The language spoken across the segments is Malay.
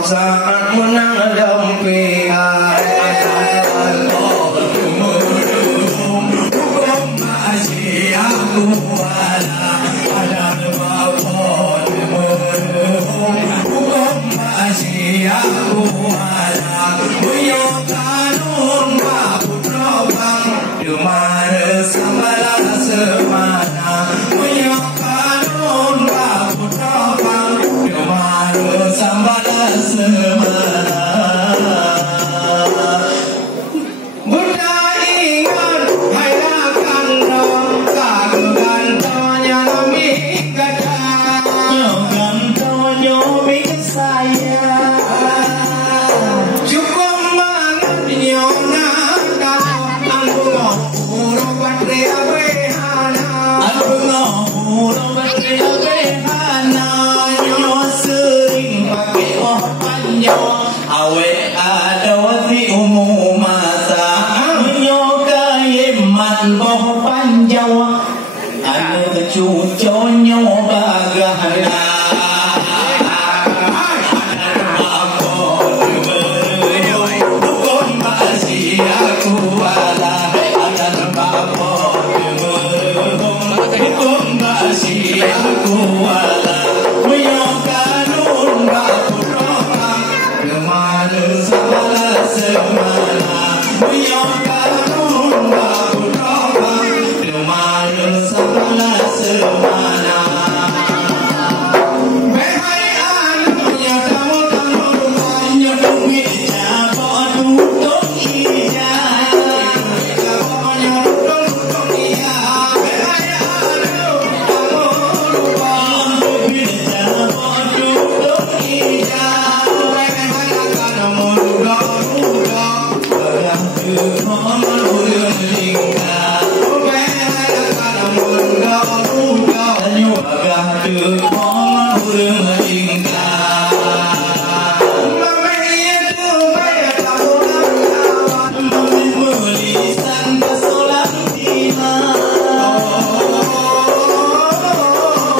Saat menang lempihan hukum masih aku ada bapot hukum masih aku ada punya kanun bapu terobang dimana samara semana punya kanun bapu terobang dimana samara semana. Buddha ingat hayrakan dong kagugan tonya nomi gadang nyogan tonyo mik saya cukup mangan nyona kado aku mau urung batria behana aku mau urung batria behana nyo sering pakai panjang awe ada wati umum masa nyo kayeman boh panjang anu kecuco nyo bagahana hukum masih aku ala adan bapot hukum masih aku ala punya kanun bapu terobang kemana salah semana punya kanun bapu terobang kemana salah semana. Behai anunya tamu-tamu rumahnya bumi jabot tutup iya jabotnya tutup iya behai anu tamu rumah bumi jabot tutup iya behai akan muda-muda barang tuhan ulun lingkar behai akan muda-muda nyuagah tuhan ulun lingkar mamai itu bayar taburan mamai mulisan kesolang tina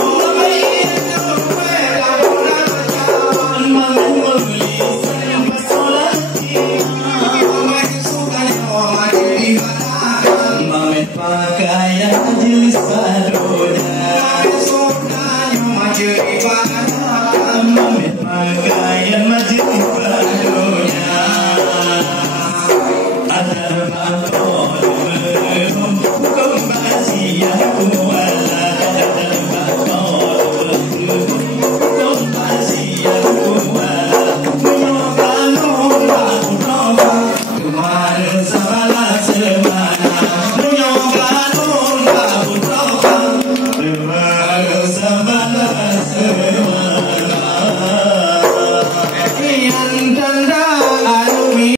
mamai itu bayar taburan mamai mulisan kesolang tina mamai suka nyawa dihadapan mamai pakaian jenis badonya suka nyawa dihadapan mamai pakaian jenis badonya ada apa